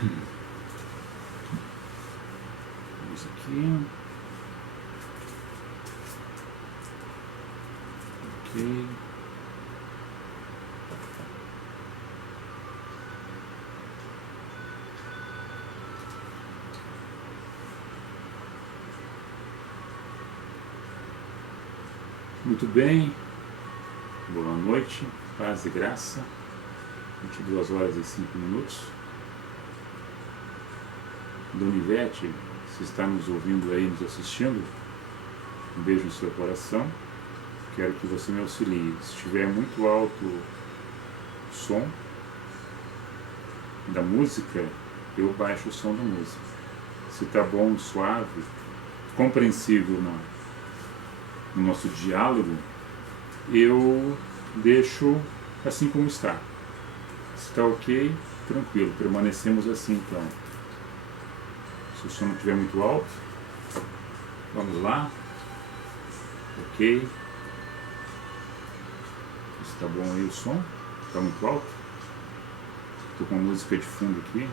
Vamos aqui. Ok. Muito bem. Boa noite. Paz e graça. 22 horas e 5 minutos. Donivete, se está nos ouvindo aí, nos assistindo, um beijo no seu coração. Quero que você me auxilie. Se estiver muito alto o som da música, eu baixo o som da música. Se está bom, suave, compreensível no nosso diálogo, eu deixo assim como está. Se está ok, tranquilo, permanecemos assim então. Se o som não estiver muito alto, vamos lá. Ok. Está bom aí o som? Está muito alto? Estou com a música de fundo aqui,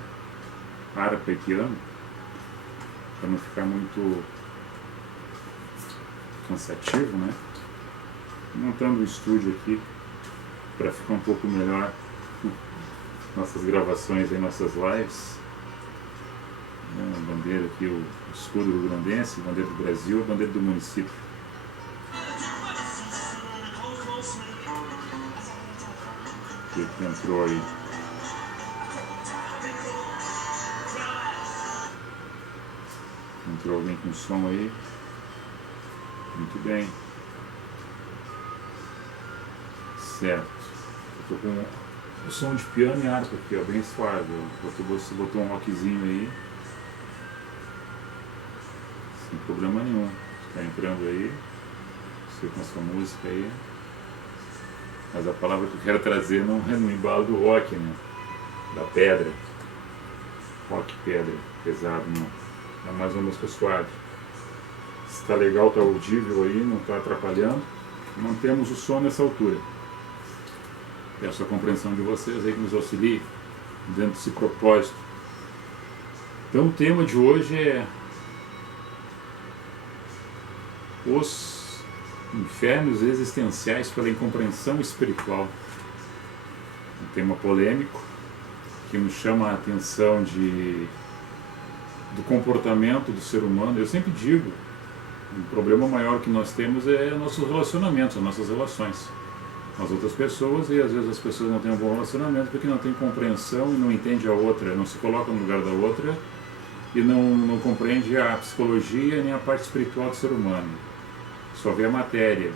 harpa e piano, para não ficar muito cansativo, né? Montando o estúdio aqui para ficar um pouco melhor nossas gravações e nossas lives. A bandeira aqui, o escudo rio-grandense, a bandeira do Brasil, a bandeira do município. O que entrou aí? Entrou alguém com som aí? Muito bem. Certo. Eu tô com o som de piano e harpa aqui, ó, bem suave. Você botou um rockzinho aí. Sem problema nenhum. Está entrando aí. Você com a sua música aí. Mas a palavra que eu quero trazer não é no embalo do rock, né? Da pedra. Rock, pedra, pesado, não. É mais uma música suave. Se está legal, está audível aí, não está atrapalhando. Mantemos o som nessa altura. Peço a compreensão de vocês aí que nos auxilie dentro desse propósito. Então o tema de hoje é os infernos existenciais pela incompreensão espiritual. Um tema polêmico que nos chama a atenção do comportamento do ser humano. Eu sempre digo, o problema maior que nós temos é nossos relacionamentos, as nossas relações com as outras pessoas, e às vezes as pessoas não têm um bom relacionamento porque não têm compreensão e não entende a outra, não se coloca no lugar da outra e não compreende a psicologia nem a parte espiritual do ser humano. Só vê a matéria,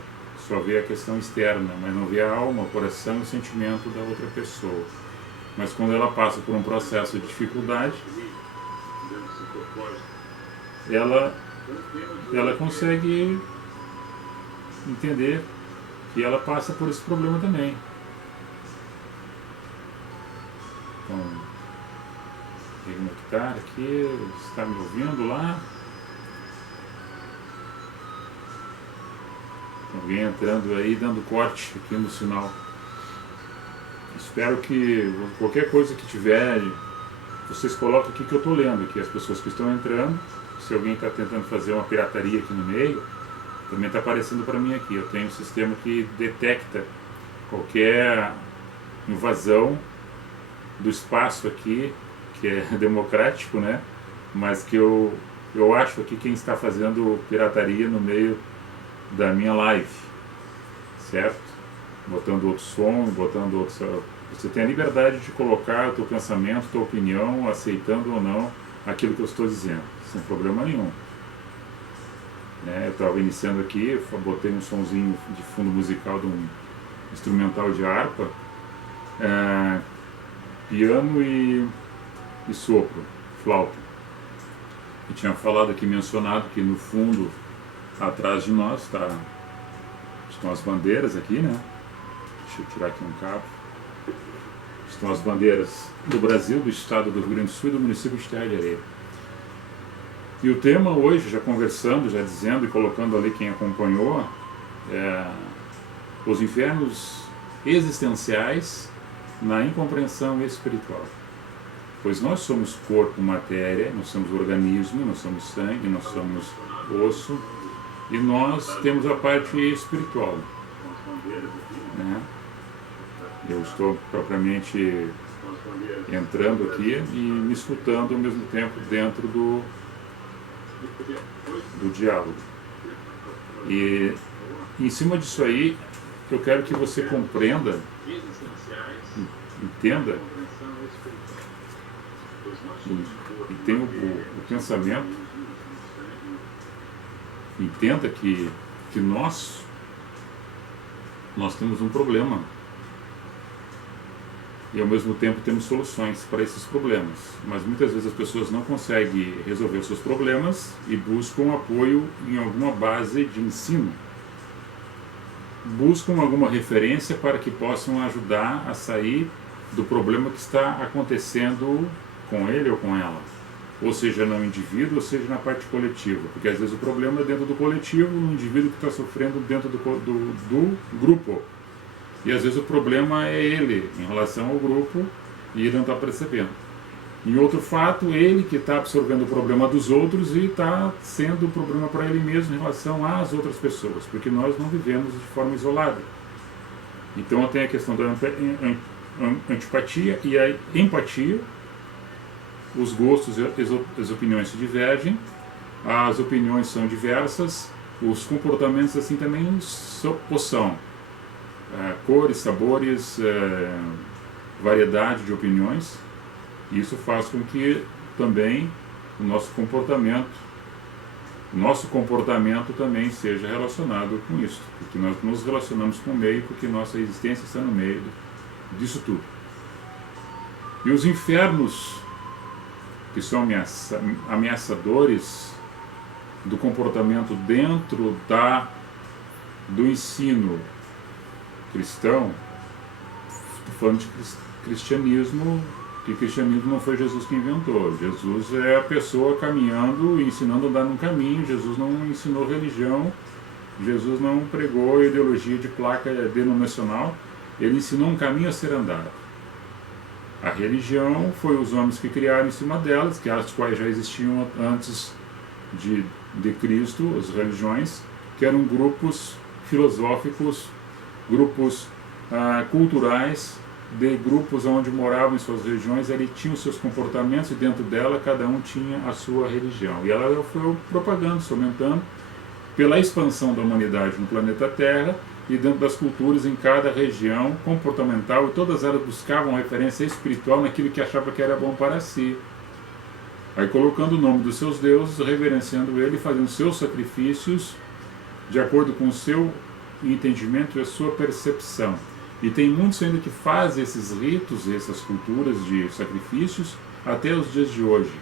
só vê a questão externa, mas não vê a alma, o coração e o sentimento da outra pessoa. Mas quando ela passa por um processo de dificuldade, ela consegue entender que ela passa por esse problema também. Então, como é que está aqui? Está me ouvindo lá? Alguém entrando aí, dando corte aqui no sinal. Espero que qualquer coisa que tiver, vocês coloquem aqui que eu estou lendo aqui, as pessoas que estão entrando. Se alguém está tentando fazer uma pirataria aqui no meio, também está aparecendo para mim aqui. Eu tenho um sistema que detecta qualquer invasão do espaço aqui, que é democrático, né? Mas que eu acho aqui quem está fazendo pirataria no meio da minha live, certo? Botando outro som, botando outro... Você tem a liberdade de colocar o teu pensamento, tua opinião, aceitando ou não aquilo que eu estou dizendo, sem problema nenhum. Eu estava iniciando aqui, botei um sonzinho de fundo musical de um instrumental de harpa, piano e sopro, flauta. Eu tinha falado aqui, mencionado que no fundo, atrás de nós, estão as bandeiras aqui, né? Deixa eu tirar aqui um cabo. Estão as bandeiras do Brasil, do estado do Rio Grande do Sul e do município de Terra de Areia. E o tema hoje, já conversando, já dizendo e colocando ali quem acompanhou, os infernos existenciais na incompreensão espiritual. Pois nós somos corpo, matéria, nós somos organismo, nós somos sangue, nós somos osso, e nós temos a parte espiritual, né? Eu estou propriamente entrando aqui e me escutando ao mesmo tempo dentro do diálogo. E em cima disso aí, eu quero que você compreenda, entenda, e tenha o pensamento, entenda que nós temos um problema e ao mesmo tempo temos soluções para esses problemas, mas muitas vezes as pessoas não conseguem resolver os seus problemas e buscam apoio em alguma base de ensino, buscam alguma referência para que possam ajudar a sair do problema que está acontecendo com ele ou com ela, ou seja, no indivíduo, ou seja, na parte coletiva, porque às vezes o problema é dentro do coletivo, no indivíduo que está sofrendo dentro do grupo. E às vezes o problema é ele em relação ao grupo e ele não está percebendo. Em outro fato, ele que está absorvendo o problema dos outros e está sendo o problema para ele mesmo em relação às outras pessoas, porque nós não vivemos de forma isolada. Então tem a questão da antipatia e a empatia. Os gostos e as opiniões se divergem, as opiniões são diversas, os comportamentos assim também são. Cores, sabores, variedade de opiniões. Isso faz com que também o nosso comportamento também seja relacionado com isso, porque nós nos relacionamos com o meio, porque nossa existência está no meio disso tudo. E os infernos, que são ameaçadores do comportamento dentro do ensino cristão, estou falando de cristianismo, que cristianismo não foi Jesus que inventou. Jesus é a pessoa caminhando e ensinando a andar num caminho. Jesus não ensinou religião, Jesus não pregou ideologia de placa denominacional, ele ensinou um caminho a ser andado. A religião foi os homens que criaram em cima delas, que as quais já existiam antes de Cristo, as religiões, que eram grupos filosóficos, grupos culturais, de grupos onde moravam em suas regiões, ele tinha os seus comportamentos e dentro dela cada um tinha a sua religião. E ela foi propagando, se aumentando pela expansão da humanidade no planeta Terra e dentro das culturas em cada região comportamental, e todas elas buscavam referência espiritual naquilo que achava que era bom para si. Aí colocando o nome dos seus deuses, reverenciando ele, fazendo seus sacrifícios de acordo com o seu entendimento e a sua percepção. E tem muitos ainda que fazem esses ritos, essas culturas de sacrifícios até os dias de hoje,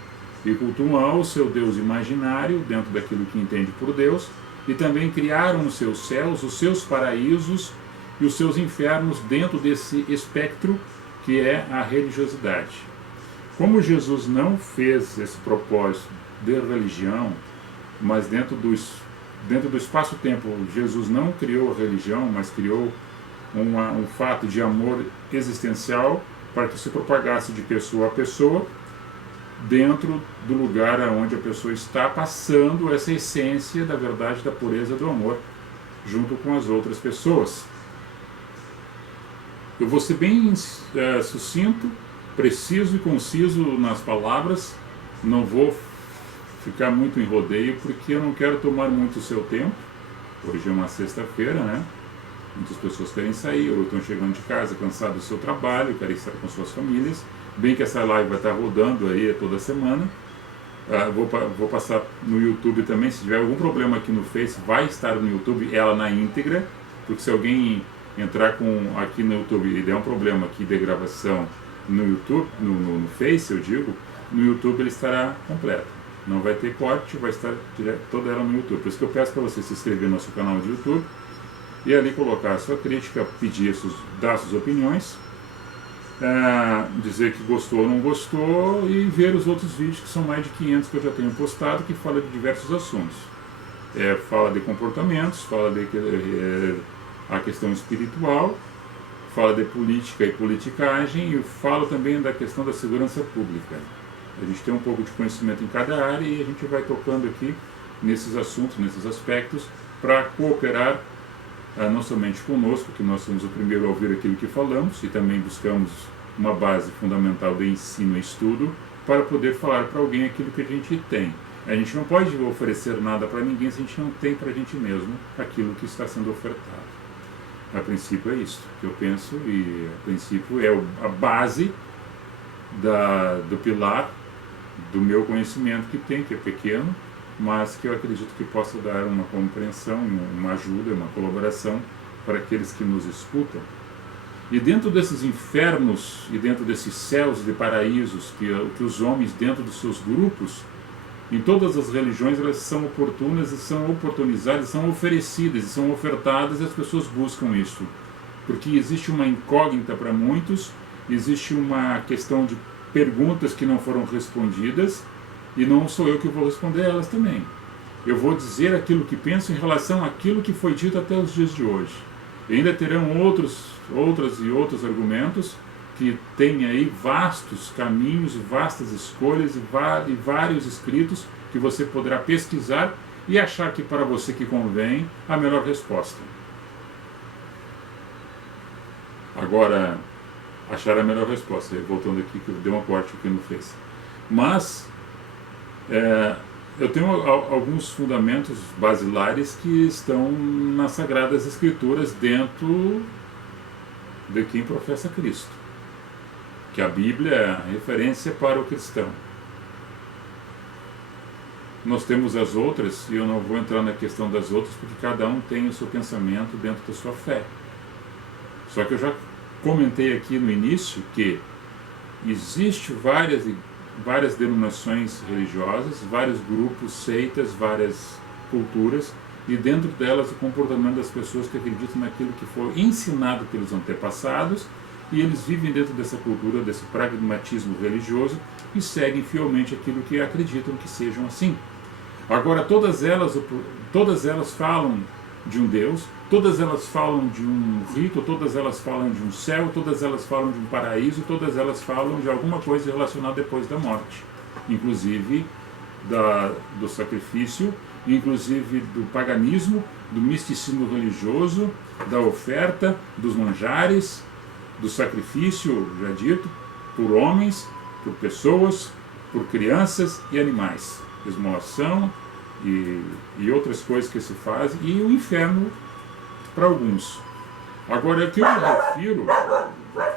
e cultuam o seu Deus imaginário dentro daquilo que entende por Deus, e também criaram os seus céus, os seus paraísos e os seus infernos dentro desse espectro que é a religiosidade. Como Jesus não fez esse propósito de religião, mas dentro do espaço-tempo, Jesus não criou a religião, mas criou um fato de amor existencial para que se propagasse de pessoa a pessoa dentro do lugar onde a pessoa está passando essa essência da verdade, da pureza do amor junto com as outras pessoas. Eu vou ser bem sucinto, preciso e conciso nas palavras, não vou ficar muito em rodeio porque eu não quero tomar muito o seu tempo. Hoje é uma sexta-feira, né? Muitas pessoas querem sair, ou estão chegando de casa cansados do seu trabalho, querem estar com suas famílias. Bem que essa live vai estar rodando aí toda semana. Vou passar no YouTube também. Se tiver algum problema aqui no Face, vai estar no YouTube, ela na íntegra. Porque se alguém entrar aqui no YouTube e der um problema aqui de gravação no YouTube, no Face, eu digo, no YouTube ele estará completo. Não vai ter corte, vai estar toda ela no YouTube. Por isso que eu peço para você se inscrever no nosso canal de YouTube e ali colocar a sua crítica, pedir dar suas opiniões, dizer que gostou ou não gostou e ver os outros vídeos, que são mais de 500 que eu já tenho postado, que fala de diversos assuntos. Fala de comportamentos, fala de a questão espiritual fala de política e politicagem, e fala também da questão da segurança pública. A gente tem um pouco de conhecimento em cada área e a gente vai tocando aqui nesses assuntos, nesses aspectos, para cooperar não somente conosco, que nós somos o primeiro a ouvir aquilo que falamos, e também buscamos uma base fundamental de ensino e estudo, para poder falar para alguém aquilo que a gente tem. A gente não pode oferecer nada para ninguém se a gente não tem para a gente mesmo aquilo que está sendo ofertado. A princípio é isso que eu penso, e a princípio é a base do pilar do meu conhecimento que tem, que é pequeno, mas que eu acredito que possa dar uma compreensão, uma ajuda, uma colaboração para aqueles que nos escutam. E dentro desses infernos e dentro desses céus de paraísos que os homens, dentro dos seus grupos, em todas as religiões, elas são oportunas e são oportunizadas, são oferecidas e são ofertadas, e as pessoas buscam isso. Porque existe uma incógnita para muitos, existe uma questão de perguntas que não foram respondidas, e não sou eu que vou responder elas também. Eu vou dizer aquilo que penso em relação àquilo que foi dito até os dias de hoje. E ainda terão outros argumentos que têm aí vastos caminhos, vastas escolhas e vários escritos que você poderá pesquisar e achar que para você que convém a melhor resposta. Agora, achar a melhor resposta, voltando aqui que eu dei uma corte aqui no Face. Mas eu tenho alguns fundamentos basilares que estão nas Sagradas Escrituras dentro de quem professa Cristo. Que a Bíblia é a referência para o cristão. Nós temos as outras, e eu não vou entrar na questão das outras, porque cada um tem o seu pensamento dentro da sua fé. Só que eu já comentei aqui no início que existe várias denominações religiosas, vários grupos, seitas, várias culturas, e dentro delas o comportamento das pessoas que acreditam naquilo que foi ensinado pelos antepassados, e eles vivem dentro dessa cultura, desse pragmatismo religioso, e seguem fielmente aquilo que acreditam que sejam assim. Agora, todas elas falam de um Deus, todas elas falam de um rito, todas elas falam de um céu, todas elas falam de um paraíso, todas elas falam de alguma coisa relacionada depois da morte, inclusive do sacrifício, inclusive do paganismo, do misticismo religioso, da oferta, dos manjares, do sacrifício, já dito, por homens, por pessoas, por crianças e animais, esmolação e outras coisas que se fazem, e o inferno para alguns. Agora,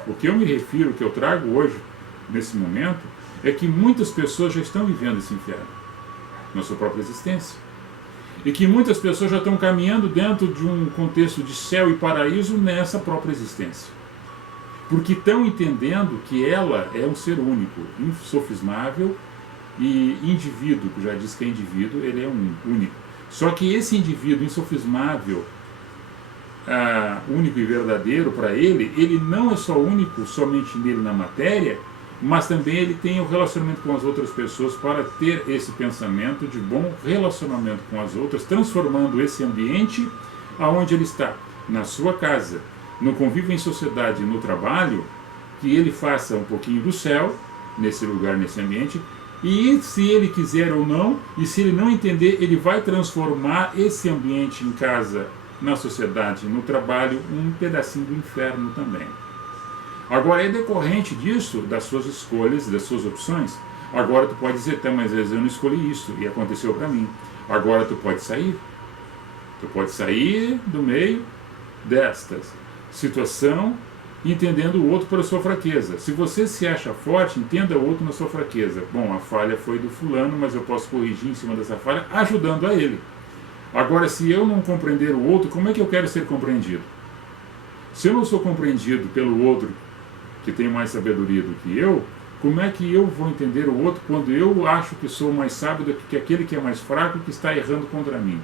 o que eu me refiro, que eu trago hoje, nesse momento, é que muitas pessoas já estão vivendo esse inferno na sua própria existência. E que muitas pessoas já estão caminhando dentro de um contexto de céu e paraíso nessa própria existência. Porque estão entendendo que ela é um ser único, insofismável e indivíduo, que já diz que é indivíduo, ele é único. Só que esse indivíduo insofismável, único e verdadeiro para ele não é só único somente nele na matéria, mas também ele tem o relacionamento com as outras pessoas para ter esse pensamento de bom relacionamento com as outras, transformando esse ambiente aonde ele está, na sua casa, no convívio em sociedade, no trabalho, que ele faça um pouquinho do céu, nesse lugar, nesse ambiente, e se ele quiser ou não, e se ele não entender, ele vai transformar esse ambiente em casa, na sociedade, no trabalho, um pedacinho do inferno também. Agora, é decorrente disso, das suas escolhas, das suas opções. Agora tu pode dizer, tá, mas eu não escolhi isso, e aconteceu para mim. Agora tu pode sair. Tu pode sair do meio desta situação, entendendo o outro pela sua fraqueza. Se você se acha forte, entenda o outro na sua fraqueza. Bom, a falha foi do fulano, mas eu posso corrigir em cima dessa falha, ajudando a ele. Agora, se eu não compreender o outro, como é que eu quero ser compreendido? Se eu não sou compreendido pelo outro, que tem mais sabedoria do que eu, como é que eu vou entender o outro quando eu acho que sou mais sábio do que aquele que é mais fraco, que está errando contra mim?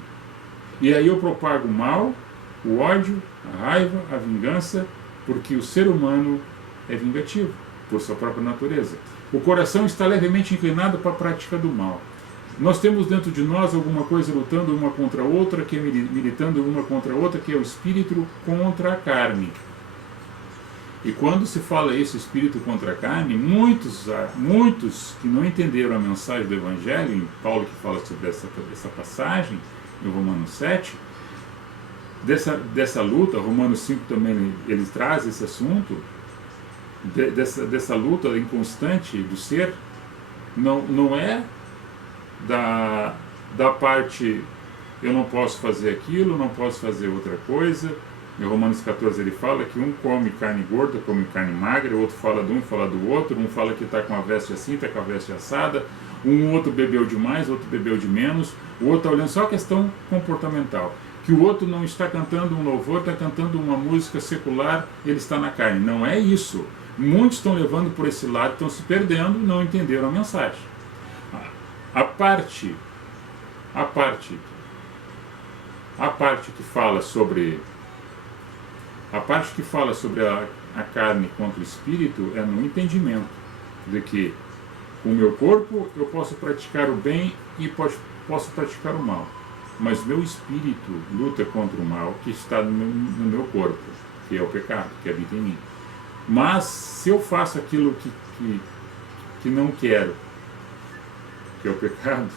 E aí eu propago o mal, o ódio, a raiva, a vingança, porque o ser humano é vingativo, por sua própria natureza. O coração está levemente inclinado para a prática do mal. Nós temos dentro de nós alguma coisa lutando uma contra a outra, que é militando uma contra a outra, que é o espírito contra a carne. E quando se fala isso, espírito contra a carne, muitos que não entenderam a mensagem do Evangelho, em Paulo que fala sobre essa passagem, em Romanos 7, dessa luta, Romanos 5 também ele traz esse assunto, dessa luta inconstante do ser, não é da parte eu não posso fazer aquilo, não posso fazer outra coisa. Em Romanos 14 ele fala que um come carne gorda, come carne magra, o outro fala de um, fala do outro, um fala que está com a veste assim, está com a veste assada, um outro bebeu demais, outro bebeu de menos, o outro está olhando só a questão comportamental, que o outro não está cantando um louvor, está cantando uma música secular, ele está na carne. Não é isso. Muitos estão levando por esse lado, estão se perdendo, não entenderam a mensagem. A parte que fala sobre a carne contra o espírito é no entendimento de que com o meu corpo eu posso praticar o bem e posso praticar o mal, mas meu espírito luta contra o mal que está no meu corpo, que é o pecado, que habita em mim. Mas se eu faço aquilo que não quero, que é o pecado,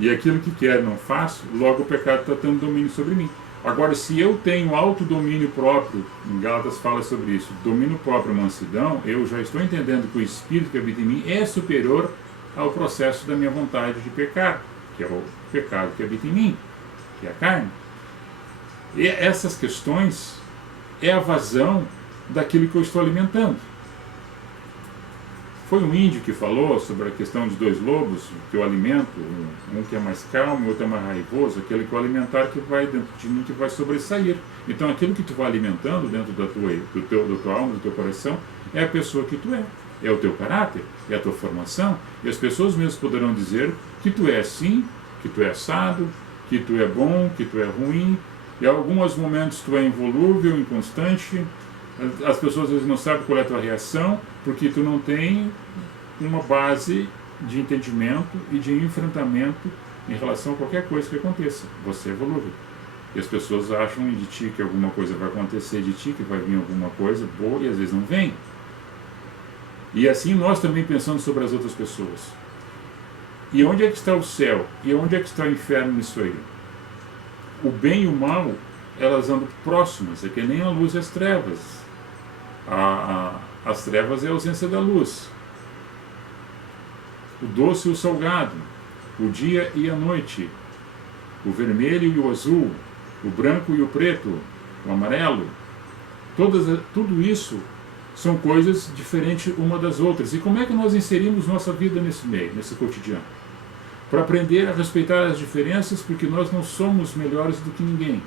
e aquilo que quero não faço, logo o pecado está tendo domínio sobre mim. Agora, se eu tenho autodomínio próprio, em Gálatas fala sobre isso, domínio próprio, mansidão, eu já estou entendendo que o Espírito que habita em mim é superior ao processo da minha vontade de pecar, que é o pecado que habita em mim, que é a carne. E essas questões é a vazão daquilo que eu estou alimentando. Foi um índio que falou sobre a questão de dois lobos que eu alimento, um que é mais calmo, o outro é mais raivoso, aquele que eu alimentar que vai dentro de mim que vai sobressair. Então aquilo que tu vai alimentando dentro da tua alma, do teu coração, é a pessoa que tu é o teu caráter, é a tua formação, e as pessoas mesmo poderão dizer que tu é assim, que tu é assado, que tu é bom, que tu é ruim, e em alguns momentos tu é involúvel, inconstante. As pessoas às vezes não sabem qual é a tua reação, porque tu não tem uma base de entendimento e de enfrentamento em relação a qualquer coisa que aconteça. Você é volúvel. E as pessoas acham de ti que alguma coisa vai acontecer de ti, que vai vir alguma coisa boa, e às vezes não vem. E assim nós também pensamos sobre as outras pessoas. E onde é que está o céu? E onde é que está o inferno nisso aí? O bem e o mal, elas andam próximas, é que nem a luz e as trevas. As trevas é a ausência da luz. O doce e o salgado, o dia e a noite, o vermelho e o azul, o branco e o preto, o amarelo, tudo isso são coisas diferentes uma das outras. E como é que nós inserimos nossa vida nesse meio, nesse cotidiano? Para aprender a respeitar as diferenças, porque nós não somos melhores do que ninguém.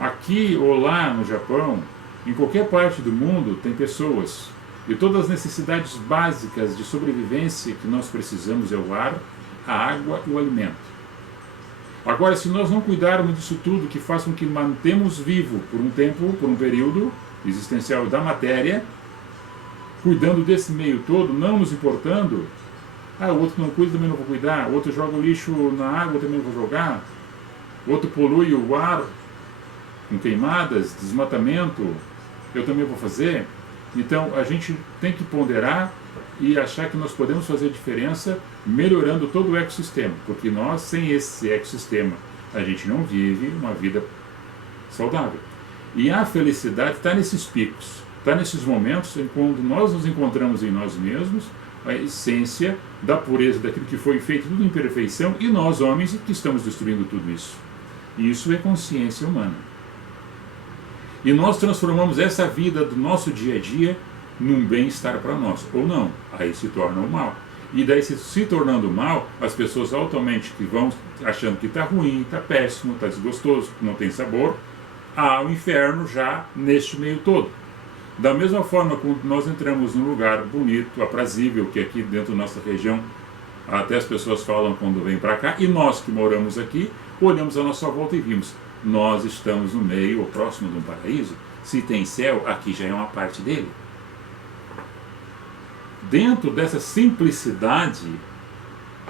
Aqui ou lá no Japão, em qualquer parte do mundo, tem pessoas. E todas as necessidades básicas de sobrevivência que nós precisamos é o ar, a água e o alimento. Agora, se nós não cuidarmos disso tudo, que faz com que mantemos vivo por um tempo, por um período existencial da matéria, cuidando desse meio todo, não nos importando, o outro não cuida, também não vou cuidar, o outro joga o lixo na água, também não vou jogar, o outro polui o ar com queimadas, desmatamento, eu também vou fazer. Então a gente tem que ponderar e achar que nós podemos fazer diferença melhorando todo o ecossistema, porque nós, sem esse ecossistema, a gente não vive uma vida saudável. E a felicidade está nesses picos, está nesses momentos em quando nós nos encontramos em nós mesmos, a essência da pureza daquilo que foi feito, tudo em perfeição, e nós, homens, que estamos destruindo tudo isso. E isso é consciência humana. E nós transformamos essa vida do nosso dia a dia num bem-estar para nós, ou não, aí se torna o mal. E daí, se tornando mal, as pessoas automaticamente que vão achando que está ruim, está péssimo, está desgostoso, não tem sabor, há o inferno já neste meio todo. Da mesma forma, quando nós entramos num lugar bonito, aprazível, que aqui dentro da nossa região, até as pessoas falam quando vêm para cá, e nós que moramos aqui, olhamos à nossa volta e vimos, nós estamos no meio ou próximo de um paraíso. Se tem céu, aqui já é uma parte dele. Dentro dessa simplicidade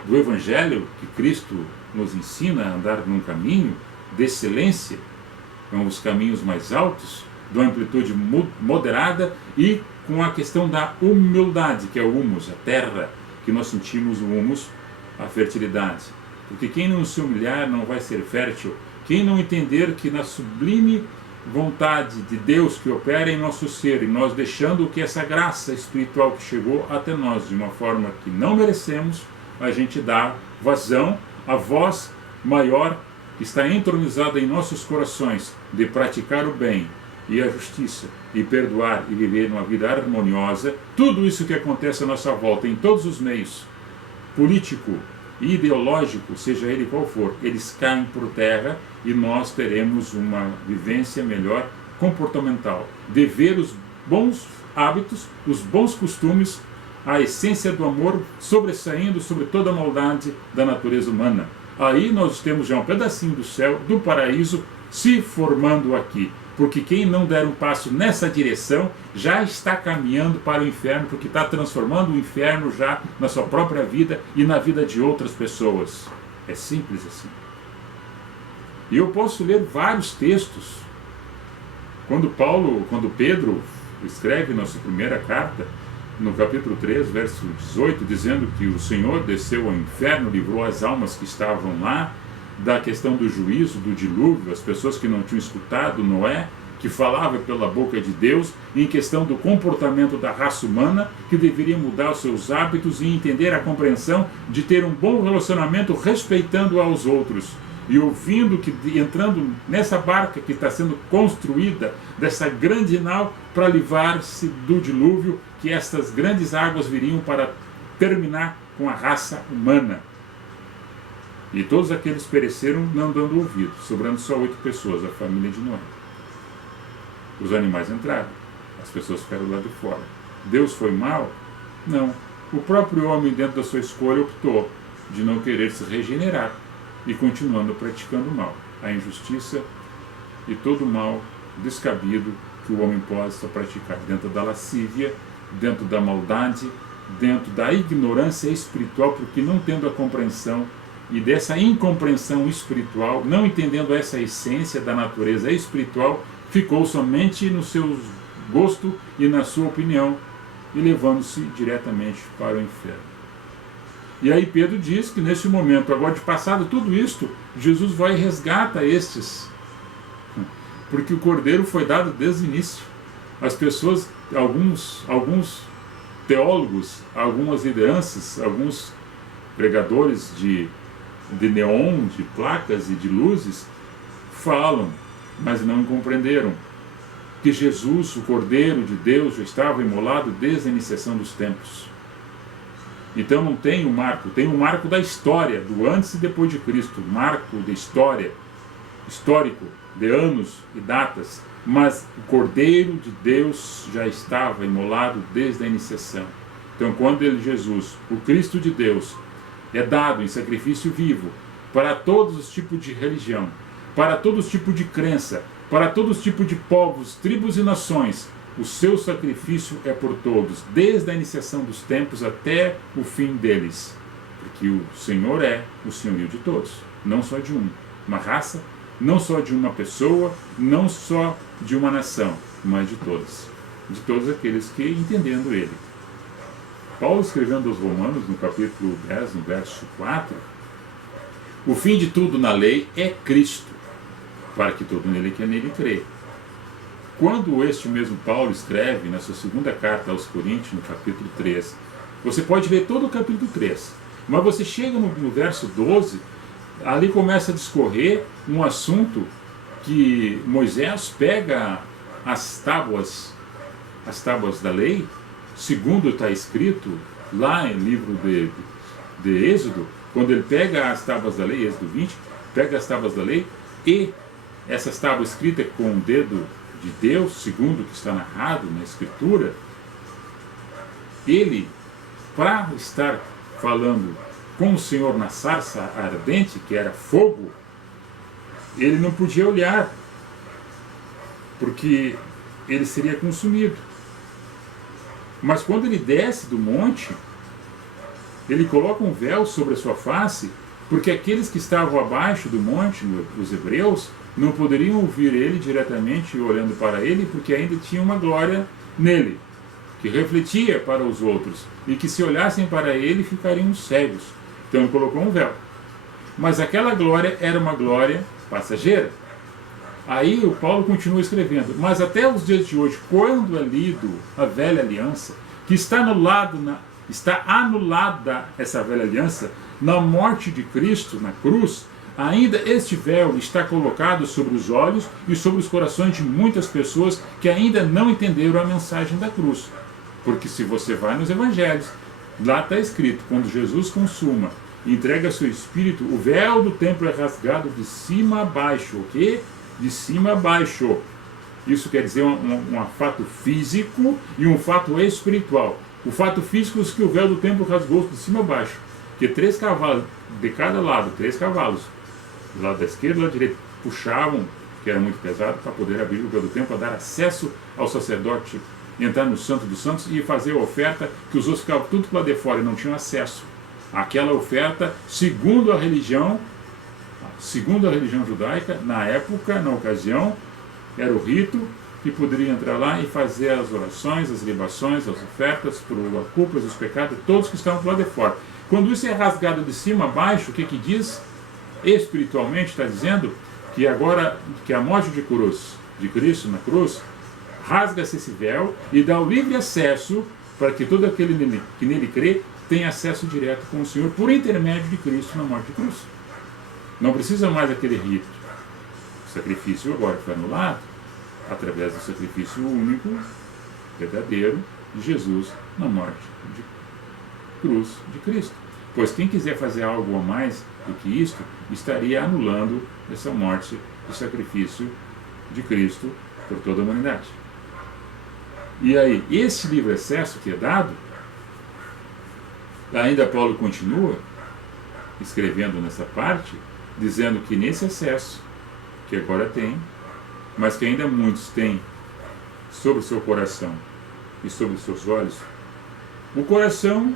do Evangelho que Cristo nos ensina a andar num caminho de excelência, são os caminhos mais altos, de uma amplitude moderada, e com a questão da humildade, que é o humus, a terra, que nós sentimos o humus, a fertilidade. Porque quem não se humilhar não vai ser fértil. Quem não entender que na sublime vontade de Deus que opera em nosso ser, e nós deixando que essa graça espiritual que chegou até nós de uma forma que não merecemos, a gente dá vazão à voz maior que está entronizada em nossos corações de praticar o bem e a justiça e perdoar e viver uma vida harmoniosa. Tudo isso que acontece à nossa volta, em todos os meios, político e ideológico, seja ele qual for, eles caem por terra, e nós teremos uma vivência melhor comportamental, de ver os bons hábitos, os bons costumes, a essência do amor sobressaindo sobre toda a maldade da natureza humana. Aí nós temos já um pedacinho do céu, do paraíso, se formando aqui. Porque quem não der um passo nessa direção já está caminhando para o inferno, porque está transformando o inferno já na sua própria vida e na vida de outras pessoas. É simples assim. E eu posso ler vários textos. Quando Pedro escreve na sua primeira carta, no capítulo 3, verso 18, dizendo que o Senhor desceu ao inferno, livrou as almas que estavam lá, da questão do juízo, do dilúvio, as pessoas que não tinham escutado Noé, que falava pela boca de Deus, em questão do comportamento da raça humana, que deveria mudar os seus hábitos e entender a compreensão de ter um bom relacionamento respeitando aos outros. E ouvindo que, entrando nessa barca que está sendo construída, dessa grande nau, para livrar-se do dilúvio, que estas grandes águas viriam para terminar com a raça humana. E todos aqueles pereceram não dando ouvido, sobrando só 8 pessoas, a família de Noé. Os animais entraram, as pessoas ficaram lá de fora. Deus foi mal? Não. O próprio homem, dentro da sua escolha, optou de não querer se regenerar e continuando praticando o mal, a injustiça e todo o mal descabido que o homem possa praticar, dentro da lascívia, dentro da maldade, dentro da ignorância espiritual, porque não tendo a compreensão e dessa incompreensão espiritual, não entendendo essa essência da natureza espiritual, ficou somente no seu gosto e na sua opinião, e levando-se diretamente para o inferno. E aí Pedro diz que nesse momento, agora de passado tudo isto, Jesus vai e resgata estes, porque o Cordeiro foi dado desde o início. As pessoas, alguns teólogos, algumas lideranças, alguns pregadores de neon, de placas e de luzes, falam, mas não compreenderam que Jesus, o Cordeiro de Deus, já estava imolado desde a iniciação dos tempos. Então não tem um marco, tem um marco da história, do antes e depois de Cristo, marco de história, histórico, de anos e datas, mas o Cordeiro de Deus já estava imolado desde a iniciação. Então quando Jesus, o Cristo de Deus, é dado em sacrifício vivo para todos os tipos de religião, para todos os tipos de crença, para todos os tipos de povos, tribos e nações, o seu sacrifício é por todos, desde a iniciação dos tempos até o fim deles. Porque o Senhor é o senhorio de todos, não só de uma raça, não só de uma pessoa, não só de uma nação, mas de todos aqueles que, entendendo Ele. Paulo, escrevendo aos Romanos, no capítulo 10, no verso 4, o fim de tudo na lei é Cristo, para que todo nele que nele crê. Quando este mesmo Paulo escreve na sua segunda carta aos Coríntios, no capítulo 3, você pode ler todo o capítulo 3, mas você chega no verso 12, ali começa a discorrer um assunto que Moisés pega as tábuas da lei, segundo está escrito lá no livro de Êxodo, quando ele pega as tábuas da lei, Êxodo 20, pega as tábuas da lei, e essas tábuas escritas com o dedo de Deus, segundo o que está narrado na Escritura, ele, para estar falando com o Senhor na sarça ardente, que era fogo, ele não podia olhar, porque ele seria consumido. Mas quando ele desce do monte, ele coloca um véu sobre a sua face, porque aqueles que estavam abaixo do monte, os hebreus, não poderiam ouvir ele diretamente olhando para ele, porque ainda tinha uma glória nele, que refletia para os outros, e que se olhassem para ele ficariam cegos. Então ele colocou um véu. Mas aquela glória era uma glória passageira. Aí o Paulo continua escrevendo: mas até os dias de hoje, quando é lido a velha aliança, que está anulada essa velha aliança na morte de Cristo na cruz, ainda este véu está colocado sobre os olhos e sobre os corações de muitas pessoas que ainda não entenderam a mensagem da cruz. Porque se você vai nos evangelhos, lá está escrito: quando Jesus consuma e entrega seu espírito, o véu do templo é rasgado de cima a baixo. O quê? De cima a baixo. Isso quer dizer um fato físico e um fato espiritual. O fato físico é que o véu do templo rasgou de cima a baixo. Que 3 cavalos de cada lado, 3 cavalos, do lado da esquerda e do lado direito, puxavam, que era muito pesado, para poder abrir o véu do templo, para dar acesso ao sacerdote, entrar no Santo dos Santos e fazer a oferta, que os outros ficavam tudo lá de fora e não tinham acesso. Aquela oferta, segundo a religião judaica, na época, na ocasião, era o rito que poderia entrar lá e fazer as orações, as libações, as ofertas, por a culpa, os pecados, todos que estavam lá de fora. Quando isso é rasgado de cima a baixo, o que diz? Espiritualmente está dizendo que agora, que a morte de Cristo na cruz, rasga-se esse véu e dá o livre acesso para que todo aquele que nele crê tenha acesso direto com o Senhor por intermédio de Cristo na morte de cruz. Não precisa mais aquele rito. O sacrifício agora foi anulado através do sacrifício único, verdadeiro, de Jesus na morte de cruz de Cristo. Pois quem quiser fazer algo a mais do que isto, estaria anulando essa morte e sacrifício de Cristo por toda a humanidade. E aí, esse livre acesso que é dado, ainda Paulo continua escrevendo nessa parte, dizendo que nesse acesso, que agora tem, mas que ainda muitos têm sobre o seu coração e sobre os seus olhos, o coração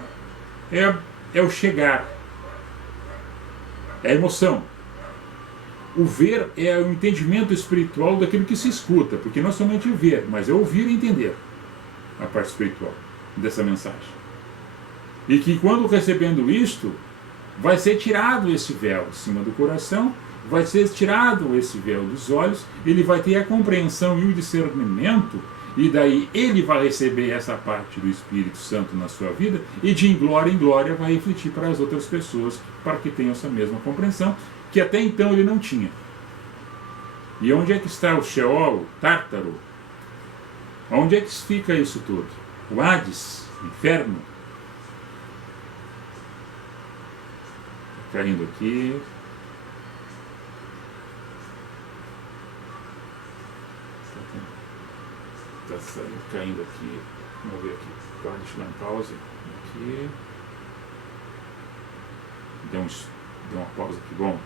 é o chegar, é a emoção. O ver é o entendimento espiritual daquilo que se escuta, porque não é somente ver, mas é ouvir e entender a parte espiritual dessa mensagem. E que quando recebendo isto, vai ser tirado esse véu de cima do coração, vai ser tirado esse véu dos olhos, ele vai ter a compreensão e o discernimento, e daí ele vai receber essa parte do Espírito Santo na sua vida, e de glória em glória vai refletir para as outras pessoas, para que tenham essa mesma compreensão, que até então ele não tinha. E onde é que está o Sheol, o Tártaro? Onde é que fica isso tudo? O Hades, o inferno? Caindo aqui. Está caindo aqui. Vamos ver aqui. Tá, deixa eu dar uma pausa. Aqui. Deu uma pausa aqui. Bom,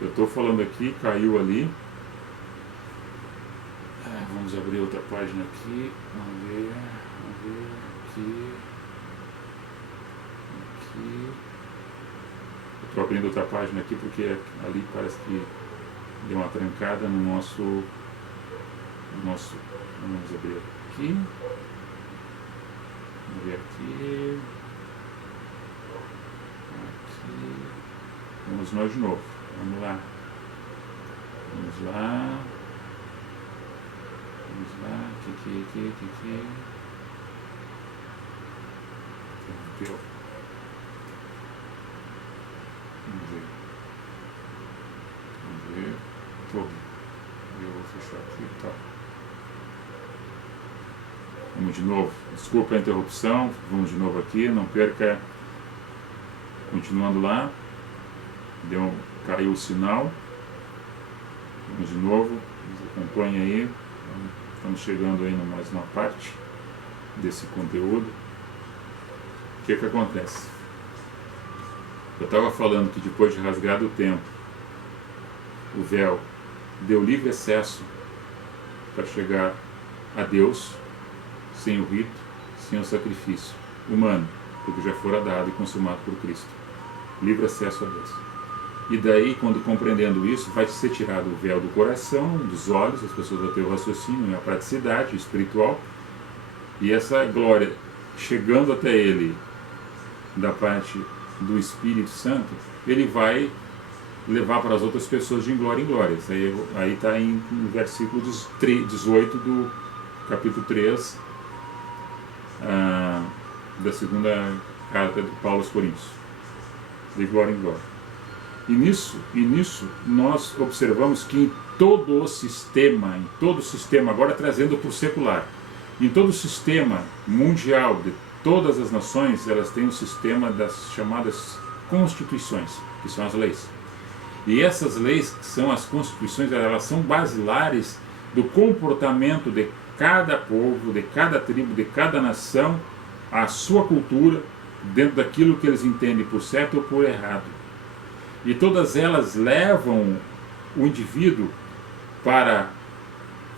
eu estou falando aqui, caiu ali. Vamos abrir outra página aqui. Vamos ver aqui. Eu estou abrindo outra página aqui porque ali parece que deu uma trancada no nosso. Vamos abrir aqui. Vamos ver aqui. Vamos nós de novo. Vamos lá. Aqui. Interrompeu. Vamos ver. Eu vou fechar aqui, tá. Vamos de novo. Desculpa a interrupção. Vamos de novo aqui. Não perca. Continuando lá. Caiu o sinal. Vamos de novo. Nos acompanha aí. Estamos chegando aí em mais uma parte desse conteúdo. O que acontece? Eu estava falando que depois de rasgado o templo, o véu deu livre acesso para chegar a Deus, sem o rito, sem o sacrifício humano, porque já fora dado e consumado por Cristo. Livre acesso a Deus. E daí, quando compreendendo isso, vai ser tirado o véu do coração, dos olhos, as pessoas vão ter o raciocínio, a praticidade espiritual, e essa glória chegando até ele da parte do Espírito Santo, ele vai levar para as outras pessoas de glória em glória. Isso aí está no versículo 18 do capítulo 3 da segunda carta de Paulo aos Coríntios, de glória em glória. E nisso nós observamos que em todo o sistema, agora trazendo para o secular, em todo o sistema mundial de todas as nações, elas têm um sistema das chamadas constituições, que são as leis. E essas leis, que são as constituições, elas são basilares do comportamento de cada povo, de cada tribo, de cada nação, a sua cultura, dentro daquilo que eles entendem por certo ou por errado. E todas elas levam o indivíduo para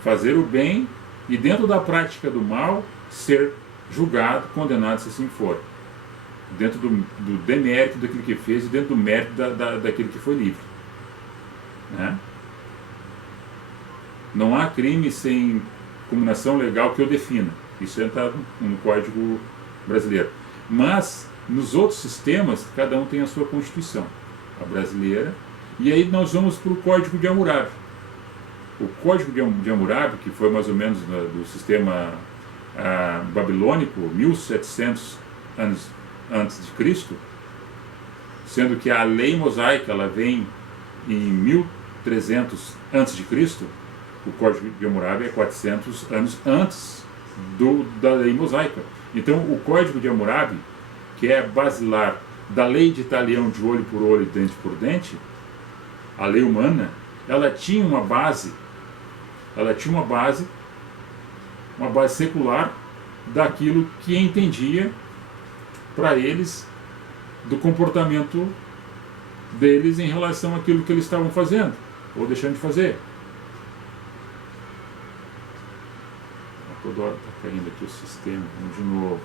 fazer o bem e, dentro da prática do mal, ser julgado, condenado, se assim for. Dentro do demérito daquilo que fez e dentro do mérito daquilo que foi livre. Né? Não há crime sem combinação legal que eu defina. Isso está no Código Brasileiro. Mas, nos outros sistemas, cada um tem a sua Constituição. A brasileira. E aí nós vamos para o Código de Hammurabi. O Código de Hammurabi, que foi mais ou menos do sistema babilônico, 1700 anos antes de Cristo, sendo que a lei mosaica ela vem em 1300 antes de Cristo. O Código de Hammurabi é 400 anos antes da lei mosaica. Então o Código de Hammurabi, que é basilar da lei de Italião de olho por olho, dente por dente, a lei humana, ela tinha uma base secular daquilo que entendia para eles do comportamento deles em relação àquilo que eles estavam fazendo ou deixando de fazer. Toda hora está caindo aqui o sistema. Vamos de novo.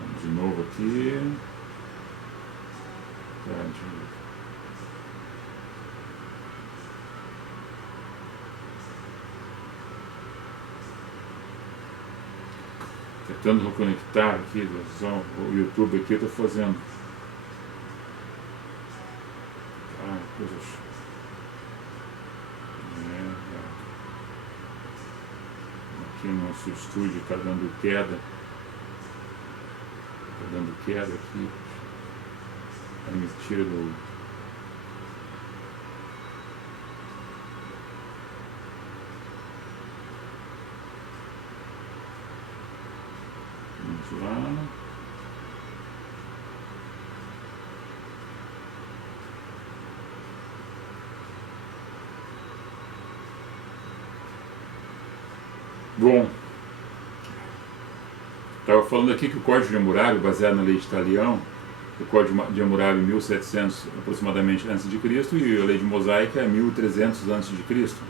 Vamos de novo aqui. Tá, de novo. Tentando reconectar aqui, o YouTube aqui, eu estou fazendo. Coisas. Aqui no nosso estúdio está dando queda. Está dando queda aqui. Aí me tira do. Vamos lá. Bom, estava falando aqui que o Código de Hammurabi, baseado na lei de Italião, o Código de Hammurabi 1700 aproximadamente antes de Cristo, e a lei de Mosaica é 1300 antes de Cristo,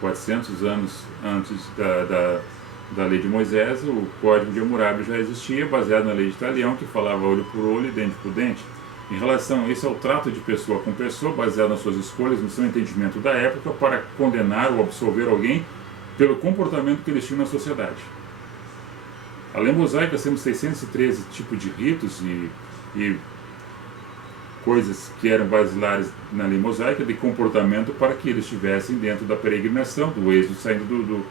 400 anos antes da lei de Moisés. O Código de Hammurabi já existia, baseado na lei de Italião, que falava olho por olho e dente por dente. Em relação a esse é o trato de pessoa com pessoa, baseado nas suas escolhas, no seu entendimento da época, para condenar ou absolver alguém pelo comportamento que eles tinham na sociedade. A lei mosaica, temos 613 tipos de ritos e coisas que eram basilares na lei mosaica de comportamento para que eles estivessem dentro da peregrinação, do êxodo, saindo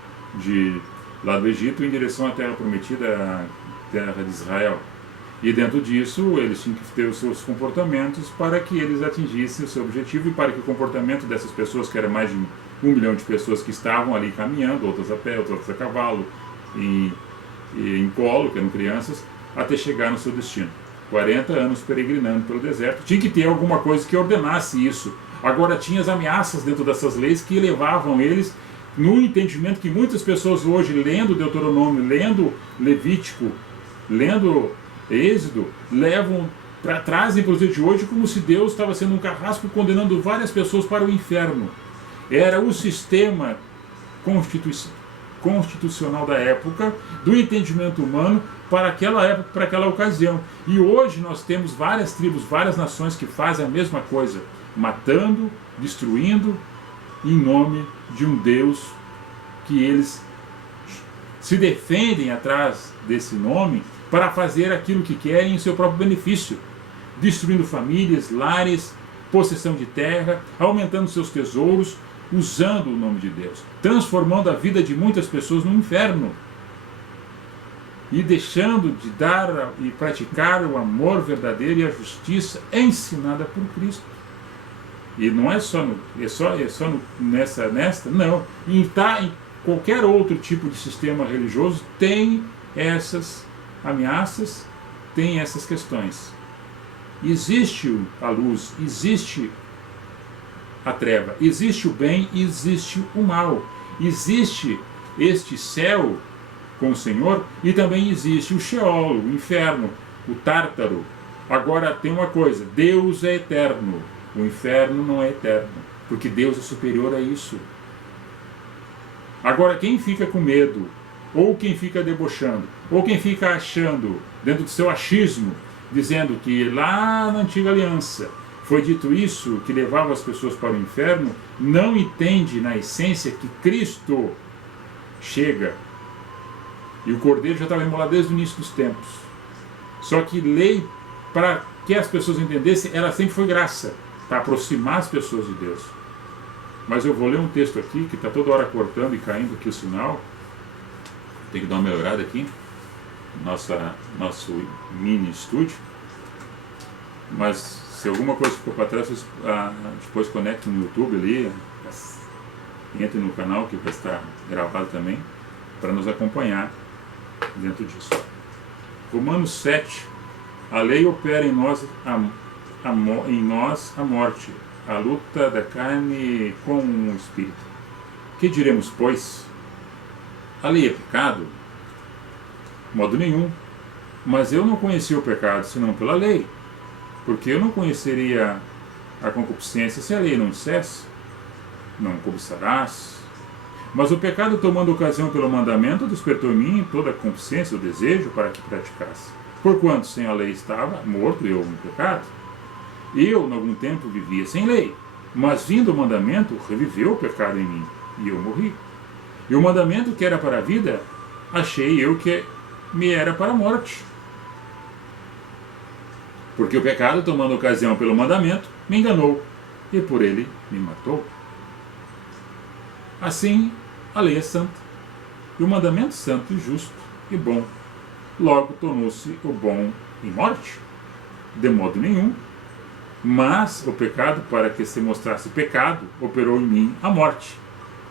lá do Egito em direção à terra prometida, a terra de Israel. E dentro disso, eles tinham que ter os seus comportamentos para que eles atingissem o seu objetivo e para que o comportamento dessas pessoas, que era mais de 1 milhão de pessoas que estavam ali caminhando, outras a pé, outras a cavalo, em colo, que eram crianças, até chegar no seu destino. 40 anos peregrinando pelo deserto. Tinha que ter alguma coisa que ordenasse isso. Agora tinha as ameaças dentro dessas leis que levavam eles no entendimento que muitas pessoas hoje, lendo Deuteronômio, lendo Levítico, lendo Êxodo, trazem para os dias de hoje como se Deus estava sendo um carrasco condenando várias pessoas para o inferno. Era o sistema constitucional da época, do entendimento humano para aquela época, para aquela ocasião. E hoje nós temos várias tribos, várias nações que fazem a mesma coisa, matando, destruindo, em nome de um Deus que eles se defendem atrás desse nome para fazer aquilo que querem em seu próprio benefício, destruindo famílias, lares, possessão de terra, aumentando seus tesouros, usando o nome de Deus, transformando a vida de muitas pessoas no inferno e deixando de dar e praticar o amor verdadeiro e a justiça ensinada por Cristo. E não é só, nesta, não. E tá em qualquer outro tipo de sistema religioso tem essas ameaças, tem essas questões. Existe a luz, existe a treva, existe o bem, existe o mal, existe este céu com o Senhor e também existe o Sheol, o inferno, o Tártaro. Agora tem uma coisa, Deus é eterno, o inferno não é eterno, porque Deus é superior a isso. Agora quem fica com medo, ou quem fica debochando, ou quem fica achando, dentro do seu achismo, dizendo que lá na antiga aliança foi dito isso, que levava as pessoas para o inferno, não entende na essência que Cristo chega. E o Cordeiro já estava imolado desde o início dos tempos. Só que lei, para que as pessoas entendessem, ela sempre foi graça, para aproximar as pessoas de Deus. Mas eu vou ler um texto aqui, que está toda hora cortando e caindo aqui o sinal. Tem que dar uma melhorada aqui. Nosso mini estúdio. Mas se alguma coisa ficou para trás, depois conecte no YouTube ali, entre no canal que vai estar gravado também, para nos acompanhar dentro disso. Romanos 7. A lei opera em nós a morte, a luta da carne com o espírito. Que diremos, pois? A lei é pecado? De modo nenhum. Mas eu não conheci o pecado senão pela lei, porque eu não conheceria a concupiscência se a lei não dissesse: não cobiçarás. Mas o pecado, tomando ocasião pelo mandamento, despertou em mim toda a concupiscência, o desejo para que praticasse. Porquanto sem a lei estava morto eu no pecado. Eu, em algum tempo, vivia sem lei, mas vindo o mandamento, reviveu o pecado em mim, e eu morri. E o mandamento que era para a vida, achei eu que me era para a morte. Porque o pecado, tomando ocasião pelo mandamento, me enganou, e por ele me matou. Assim, a lei é santa, e o mandamento santo e justo e bom. Logo tornou-se o bom em morte? De modo nenhum. Mas o pecado, para que se mostrasse pecado, operou em mim a morte,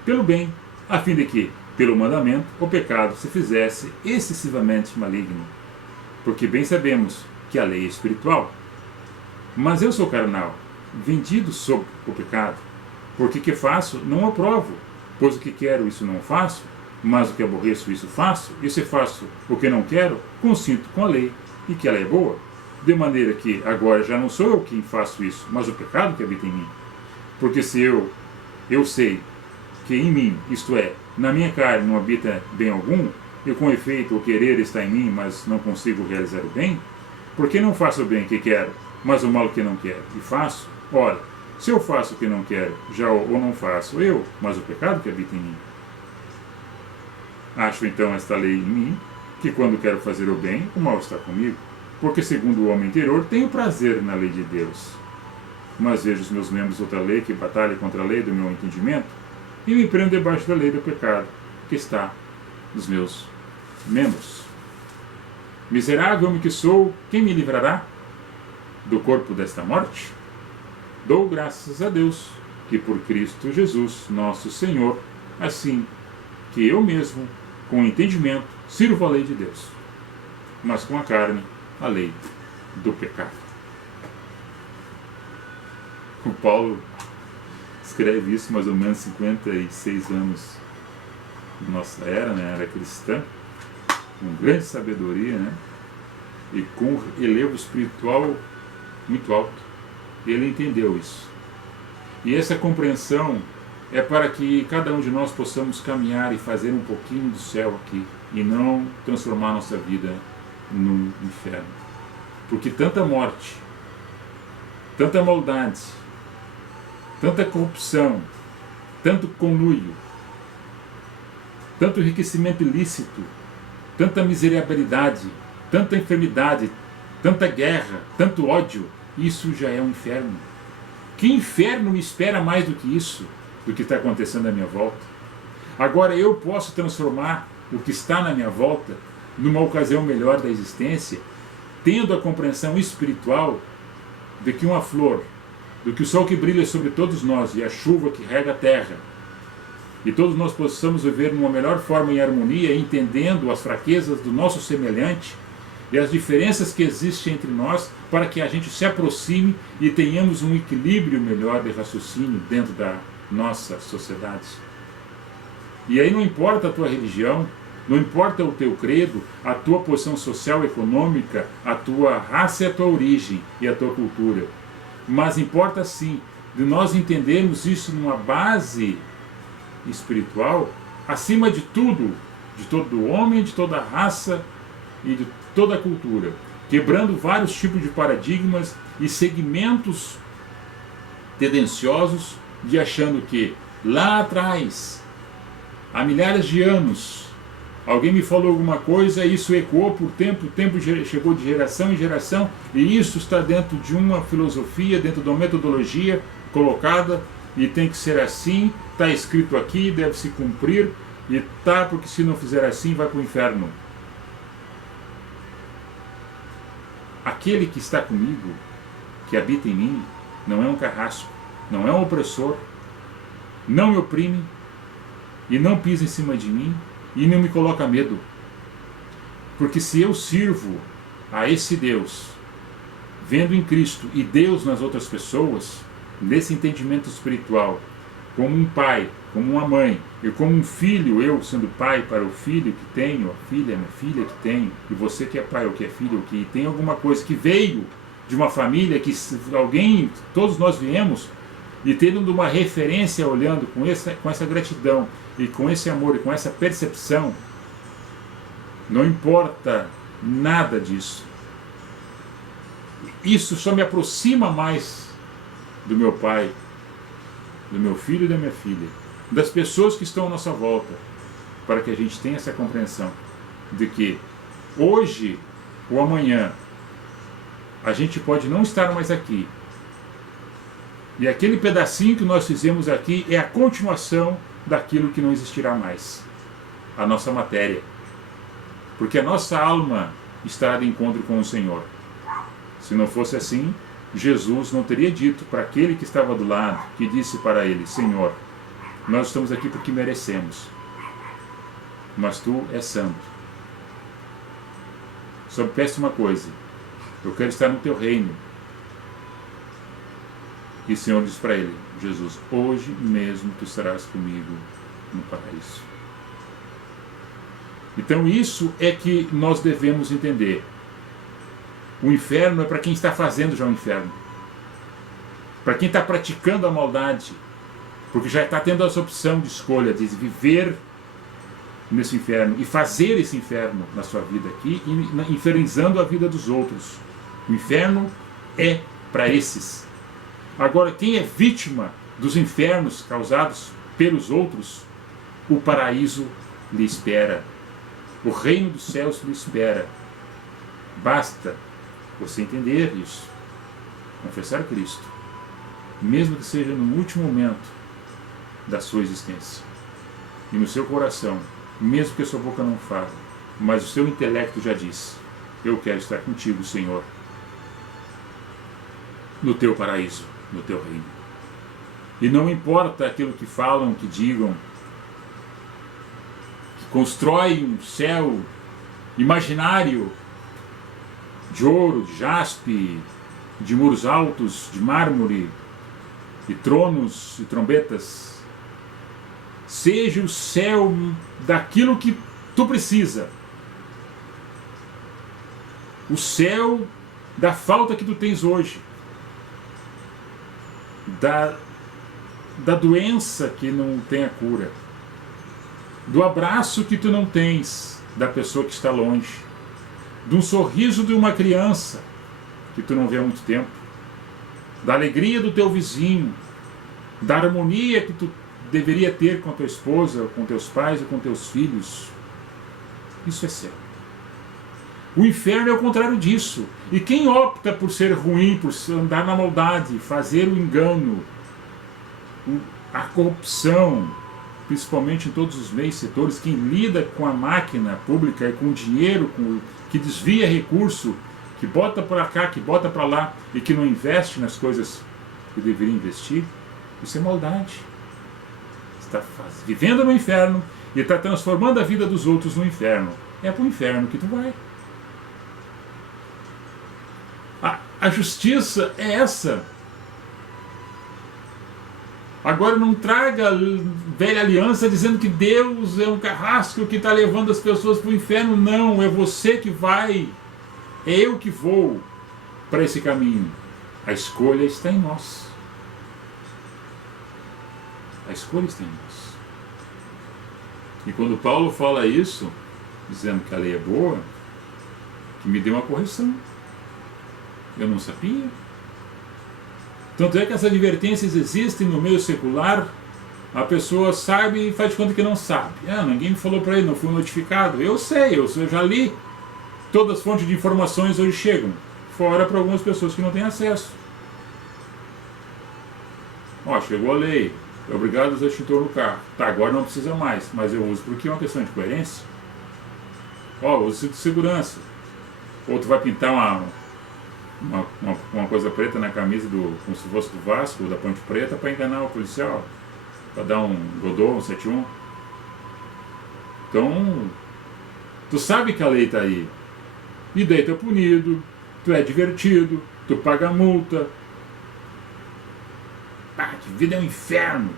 pelo bem, a fim de que, pelo mandamento, o pecado se fizesse excessivamente maligno. Porque bem sabemos que a lei é espiritual. Mas eu sou carnal, vendido sob o pecado. Porque que faço, não aprovo. Pois o que quero, isso não faço, mas o que aborreço, isso faço. E se faço o que não quero, consinto com a lei, e que ela é boa. De maneira que agora já não sou eu quem faço isso, mas o pecado que habita em mim. Porque se eu sei que em mim, isto é, na minha carne não habita bem algum, e com efeito o querer está em mim, mas não consigo realizar o bem, porque não faço o bem que quero, mas o mal que não quero, e faço? Ora, se eu faço o que não quero, já ou não faço eu, mas o pecado que habita em mim. Acho então esta lei em mim, que quando quero fazer o bem, o mal está comigo. Porque segundo o homem interior, tenho prazer na lei de Deus. Mas vejo os meus membros outra lei que batalha contra a lei do meu entendimento, e me prendo debaixo da lei do pecado, que está nos meus membros. Miserável homem que sou, quem me livrará do corpo desta morte? Dou graças a Deus, que por Cristo Jesus, nosso Senhor, assim que eu mesmo, com entendimento, sirvo a lei de Deus, mas com a carne, a lei do pecado. O Paulo escreve isso mais ou menos 56 anos da nossa era, era cristã, com grande sabedoria, e com relevo espiritual muito alto. Ele entendeu isso. E essa compreensão é para que cada um de nós possamos caminhar e fazer um pouquinho do céu aqui e não transformar nossa vida num inferno. Porque tanta morte, tanta maldade, tanta corrupção, tanto conluio, tanto enriquecimento ilícito, tanta miserabilidade, tanta enfermidade, tanta guerra, tanto ódio, isso já é um inferno. Que inferno me espera mais do que isso, do que está acontecendo à minha volta? Agora eu posso transformar o que está na minha volta numa ocasião melhor da existência, tendo a compreensão espiritual de que uma flor, do que o sol que brilha sobre todos nós e a chuva que rega a terra, e todos nós possamos viver numa melhor forma em harmonia, entendendo as fraquezas do nosso semelhante e as diferenças que existem entre nós, para que a gente se aproxime e tenhamos um equilíbrio melhor de raciocínio dentro da nossa sociedade. E aí não importa a tua religião, não importa o teu credo, a tua posição social, econômica, a tua raça e a tua origem e a tua cultura. Mas importa sim de nós entendermos isso numa base espiritual, acima de tudo, de todo homem, de toda raça e de toda a cultura, quebrando vários tipos de paradigmas e segmentos tendenciosos de achando que lá atrás, há milhares de anos, alguém me falou alguma coisa, isso ecoou por tempo, o tempo chegou de geração em geração, e isso está dentro de uma filosofia, dentro de uma metodologia colocada, e tem que ser assim, está escrito aqui, deve se cumprir, e tá, porque se não fizer assim vai para o inferno. Aquele que está comigo, que habita em mim, não é um carrasco, não é um opressor, não me oprime, e não pisa em cima de mim, e não me coloca medo. Porque se eu sirvo a esse Deus, vendo em Cristo e Deus nas outras pessoas, nesse entendimento espiritual, como um pai, como uma mãe, e como um filho, eu sendo pai para o filho que tenho, a filha, minha filha que tenho, e você que é pai ou que é filho, ou que tem alguma coisa que veio de uma família, que alguém, todos nós viemos, e tendo uma referência, olhando com essa gratidão, e com esse amor, e com essa percepção, não importa nada disso. Isso só me aproxima mais do meu pai, do meu filho e da minha filha, das pessoas que estão à nossa volta, para que a gente tenha essa compreensão de que hoje ou amanhã a gente pode não estar mais aqui, e aquele pedacinho que nós fizemos aqui é a continuação daquilo que não existirá mais, a nossa matéria, porque a nossa alma estará de encontro com o Senhor. Se não fosse assim, Jesus não teria dito para aquele que estava do lado, que disse para ele: Senhor, nós estamos aqui porque merecemos, mas tu és santo. Só me peço uma coisa: eu quero estar no teu reino. E o Senhor disse para ele: Jesus, hoje mesmo tu estarás comigo no paraíso. Então isso é que nós devemos entender. O inferno é para quem está fazendo já o inferno, para quem está praticando a maldade, porque já está tendo essa opção de escolha de viver nesse inferno e fazer esse inferno na sua vida aqui, infernizando a vida dos outros. O inferno é para esses. Agora, quem é vítima dos infernos causados pelos outros, o paraíso lhe espera, o reino dos céus lhe espera. Basta você entender isso, confessar Cristo, mesmo que seja no último momento da sua existência, e no seu coração, mesmo que a sua boca não fale, mas o seu intelecto já diz: eu quero estar contigo, Senhor, no teu paraíso, no teu reino. E não importa aquilo que falam, que digam, que constroem um céu imaginário de ouro, de jaspe, de muros altos, de mármore, de tronos e trombetas. Seja o céu daquilo que tu precisa. O céu da falta que tu tens hoje. da doença que não tem a cura, do abraço que tu não tens da pessoa que está longe, de um sorriso de uma criança que tu não vê há muito tempo, da alegria do teu vizinho, da harmonia que tu deveria ter com a tua esposa, com teus pais e com teus filhos. Isso é céu. O inferno é o contrário disso. E quem opta por ser ruim, por andar na maldade, fazer o engano, a corrupção, principalmente em todos os meios e setores, quem lida com a máquina pública e com o dinheiro, que desvia recurso, que bota para cá, que bota para lá e que não investe nas coisas que deveria investir, isso é maldade. Está vivendo no inferno e está transformando a vida dos outros no inferno. É para o inferno que tu vai. A justiça é essa. Agora não traga velha aliança dizendo que Deus é um carrasco que está levando as pessoas para o inferno. Não, é você que vai. É eu que vou para esse caminho. A escolha está em nós. A escolha está em nós. E quando Paulo fala isso, dizendo que a lei é boa, que me deu uma correção. Eu não sabia. Tanto é que essas advertências existem no meio secular. A pessoa sabe e faz de conta que não sabe. Ninguém me falou para ele, não fui notificado. Eu sei, eu já li. Todas as fontes de informações hoje chegam. Fora para algumas pessoas que não têm acesso. Chegou a lei. É obrigado a usar extintor no carro. Tá, agora não precisa mais. Mas eu uso porque é uma questão de coerência. Uso de segurança. Ou tu vai pintar uma coisa preta na camisa como se fosse do Vasco ou da Ponte Preta para enganar o policial, para dar um Godot, um 71. Então, tu sabe que a lei está aí. E daí tu é punido, tu é divertido, tu paga a multa. Que vida é um inferno.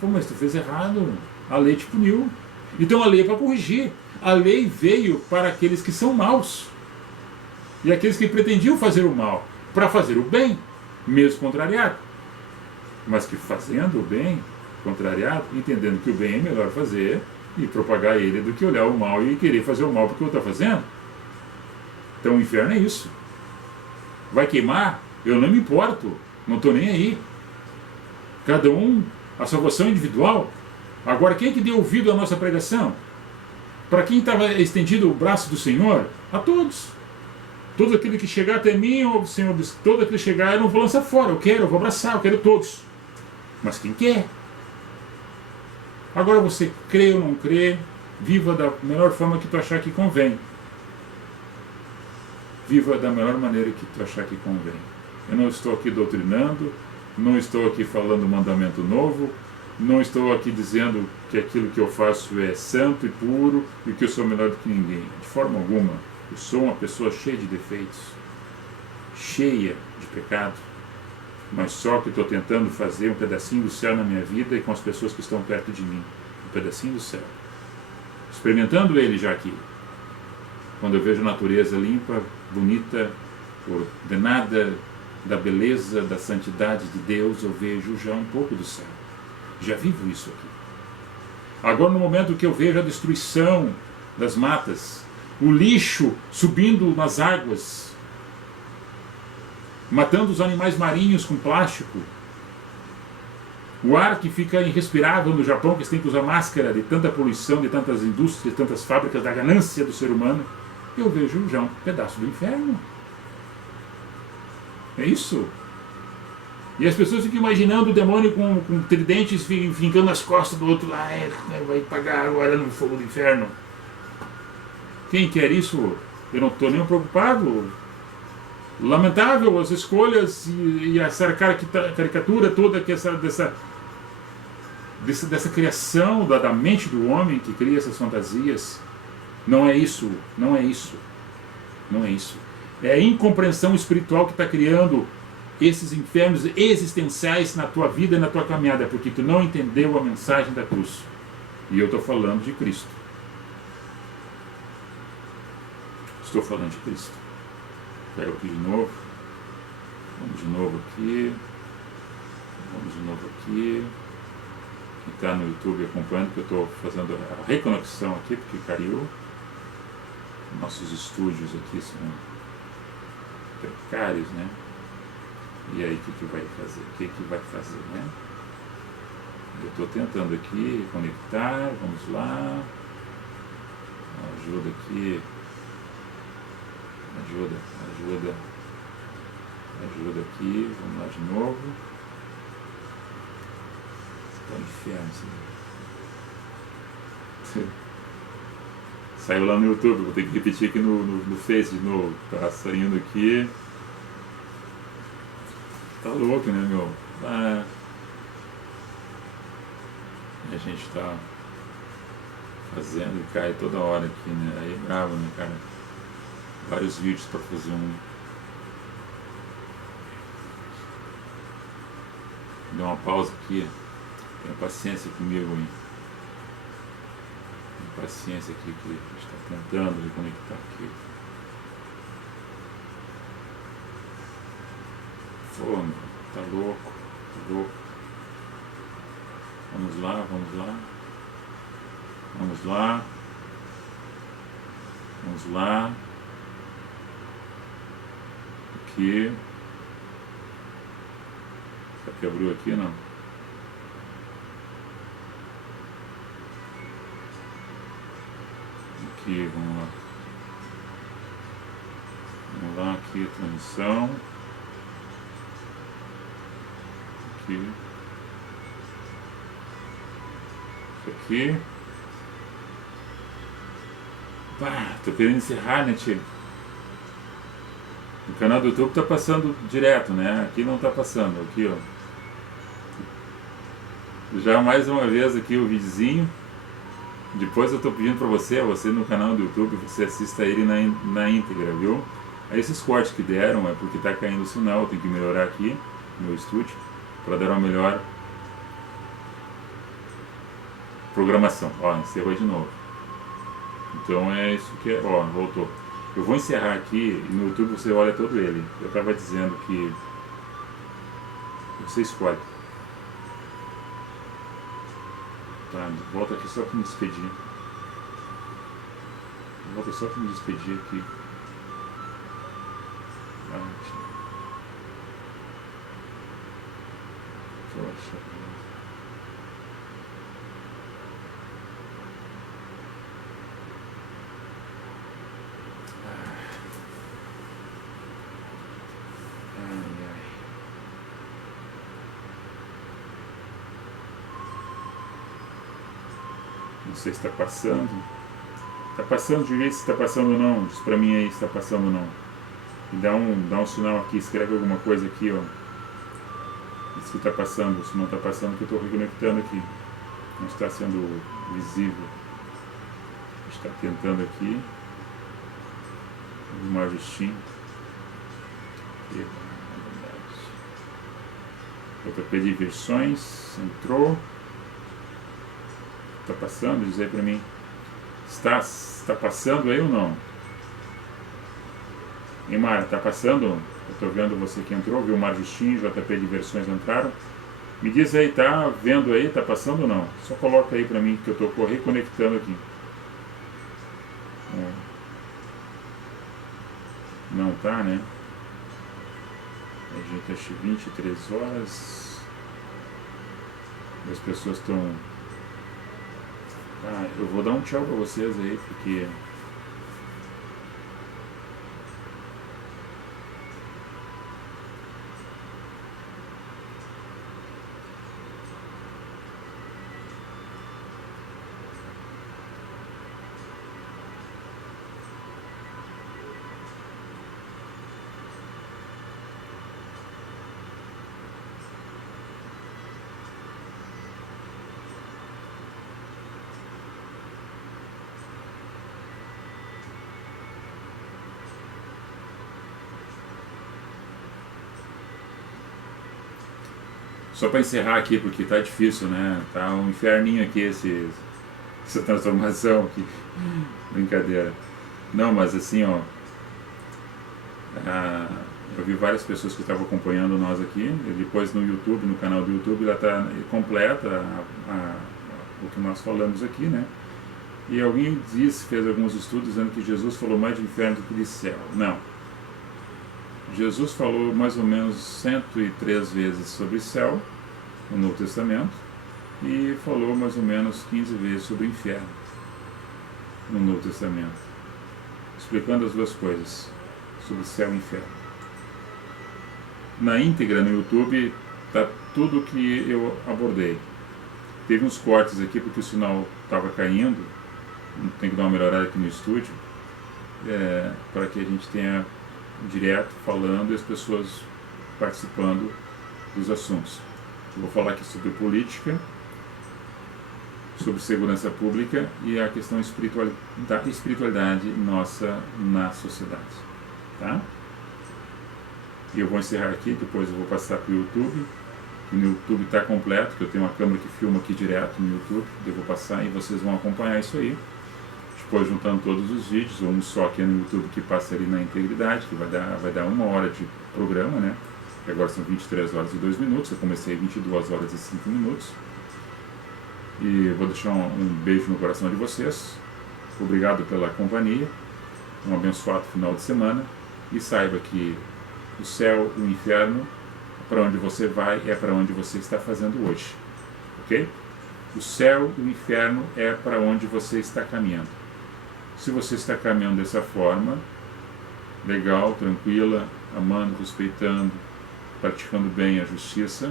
Mas tu fez errado. A lei te puniu. Então a lei é para corrigir. A lei veio para aqueles que são maus. E aqueles que pretendiam fazer o mal, para fazer o bem, mesmo contrariado. Mas que fazendo o bem, contrariado, entendendo que o bem é melhor fazer e propagar ele do que olhar o mal e querer fazer o mal porque o outro está fazendo. Então o inferno é isso. Vai queimar? Eu não me importo, não estou nem aí. Cada um, a salvação individual. Agora, quem é que deu ouvido à nossa pregação? Para quem estava estendido o braço do Senhor? A todos. Todo aquele que chegar até mim, o Senhor disse, todo aquele que chegar, eu não vou lançar fora, eu vou abraçar, eu quero todos. Mas quem quer? Agora você crê ou não crê, viva da melhor forma que tu achar que convém. Viva da melhor maneira que tu achar que convém. Eu não estou aqui doutrinando, não estou aqui falando mandamento novo, não estou aqui dizendo que aquilo que eu faço é santo e puro e que eu sou melhor do que ninguém. De forma alguma. Eu sou uma pessoa cheia de defeitos, cheia de pecado, mas só que estou tentando fazer um pedacinho do céu na minha vida e com as pessoas que estão perto de mim. Um pedacinho do céu. Experimentando ele já aqui. Quando eu vejo a natureza limpa, bonita, ordenada, da beleza, da santidade de Deus, eu vejo já um pouco do céu. Já vivo isso aqui. Agora, no momento que eu vejo a destruição das matas, o lixo subindo nas águas, matando os animais marinhos com plástico, o ar que fica irrespirável no Japão, que eles têm que usar máscara de tanta poluição, de tantas indústrias, de tantas fábricas, da ganância do ser humano, eu vejo já um pedaço do inferno. É isso. E as pessoas ficam imaginando o demônio com tridentes fincando nas costas do outro lá, vai pagar agora no fogo do inferno. Quem quer isso? Eu não estou nem preocupado. Lamentável as escolhas e essa caricatura toda dessa criação da mente do homem que cria essas fantasias. Não é isso, não é isso, não é isso. É a incompreensão espiritual que está criando esses infernos existenciais na tua vida e na tua caminhada, porque tu não entendeu a mensagem da cruz. E eu estou falando de Cristo. Estou falando de Cristo. Pega aqui de novo. Vamos de novo aqui. Vamos de novo aqui. Quem está no YouTube acompanhando, que eu estou fazendo a reconexão aqui, porque caiu. Nossos estúdios aqui são precários, né? E aí, o que vai fazer? O que vai fazer, né? Eu estou tentando aqui conectar, vamos lá. Ajuda aqui. Ajuda aqui, vamos lá de novo. Está um inferno isso aí. Saiu lá no YouTube, vou ter que repetir aqui no Face de novo. Tá saindo aqui. Tá louco, né, meu? E a gente tá fazendo e cai toda hora aqui, né? Aí é bravo, né, cara? Vários vídeos pra fazer um. Deu uma pausa aqui. Tenha paciência comigo, hein? Tenha paciência aqui que a gente tá tentando reconectar aqui. Pô, tá louco, tá louco. Vamos lá, vamos lá. Vamos lá. Vamos lá. Aqui. Será que abriu aqui, não? Aqui, vamos lá. Vamos lá, aqui, transmissão. Aqui. Isso aqui. Pá, tô querendo encerrar, né, tio? O canal do YouTube tá passando direto, né? Aqui não tá passando, aqui, ó. Já mais uma vez aqui o videozinho. Depois eu tô pedindo pra você no canal do YouTube, você assista ele na íntegra, viu? Aí esses cortes que deram é porque tá caindo o sinal, eu tenho que melhorar aqui no meu estúdio para dar uma melhor programação. Ó, encerrou de novo. Então é isso que é, ó, voltou. Eu vou encerrar aqui e no YouTube você olha todo ele. Eu estava dizendo que você escolhe. Tá, volta aqui só para me despedir. Volta só para me despedir aqui. Poxa. Não sei se está passando. Está passando direito, se está passando ou não. Diz pra mim aí se está passando ou não. E dá um sinal aqui, escreve alguma coisa aqui, ó. Diz que está passando, se não está passando, que eu estou reconectando aqui. Não está sendo visível. A gente está tentando aqui. Um ajustinho. JP de versões, entrou. Está passando? Diz aí pra mim. Está passando aí ou não? E Mara, está passando? Eu estou vendo você que entrou, viu o Mar Justinho, JP de versões entraram. Me diz aí, tá vendo aí, tá passando ou não? Só coloca aí pra mim que eu estou reconectando aqui. Não tá, né? A gente acha 23 horas. As pessoas estão... Ah, eu vou dar um tchau pra vocês aí, porque... Só para encerrar aqui, porque tá difícil, né? Tá um inferninho aqui essa transformação aqui. Brincadeira. Não, mas assim, ó. Eu vi várias pessoas que estavam acompanhando nós aqui, e depois no YouTube, no canal do YouTube, ela está completa o que nós falamos aqui, né? E alguém fez alguns estudos dizendo que Jesus falou mais de inferno do que de céu. Não. Jesus falou mais ou menos 103 vezes sobre céu no Novo Testamento e falou mais ou menos 15 vezes sobre o inferno no Novo Testamento, explicando as duas coisas, sobre céu e inferno. Na íntegra no YouTube está tudo o que eu abordei. Teve uns cortes aqui porque o sinal estava caindo, tem que dar uma melhorada aqui no estúdio, para que a gente tenha direto falando e as pessoas participando dos assuntos. Eu vou falar aqui sobre política, sobre segurança pública e a questão da espiritualidade nossa na sociedade. Tá? E eu vou encerrar aqui, depois eu vou passar para o YouTube, que no YouTube está completo, que eu tenho uma câmera que filma aqui direto no YouTube, eu vou passar e vocês vão acompanhar isso aí. Depois juntando todos os vídeos, ou um só aqui no YouTube que passa ali na integridade, que vai dar 1 hora de programa, né? Que agora são 23 horas e 2 minutos, eu comecei 22 horas e 5 minutos. E vou deixar um beijo no coração de vocês. Obrigado pela companhia, um abençoado final de semana. E saiba que o céu, o inferno, para onde você vai é para onde você está fazendo hoje. Ok? O céu, o inferno é para onde você está caminhando. Se você está caminhando dessa forma, legal, tranquila, amando, respeitando, praticando bem a justiça,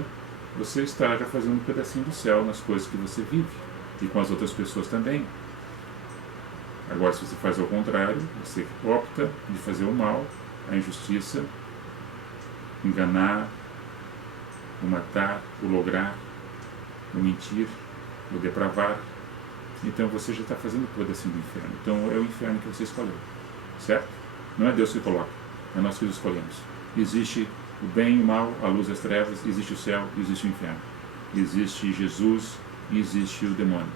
você está já fazendo um pedacinho do céu nas coisas que você vive e com as outras pessoas também. Agora, se você faz ao contrário, você opta de fazer o mal, a injustiça, enganar, o matar, o lograr, o mentir, o depravar, então você já está fazendo o pedacinho do inferno. Então é o inferno que você escolheu, certo? Não é Deus que coloca, é nós que escolhemos. Existe o bem e o mal, a luz e as trevas, existe o céu, existe o inferno. Existe Jesus e existe o demônio.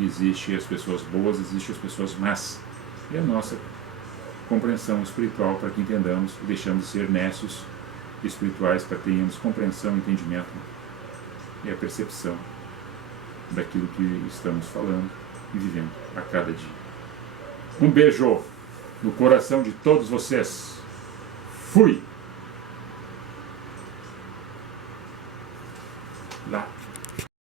Existe as pessoas boas, existe as pessoas más. É a nossa compreensão espiritual para que entendamos e deixamos de ser nécios espirituais para que tenhamos compreensão, entendimento e a percepção daquilo que estamos falando e vivendo a cada dia. Um beijo no coração de todos vocês. Fui!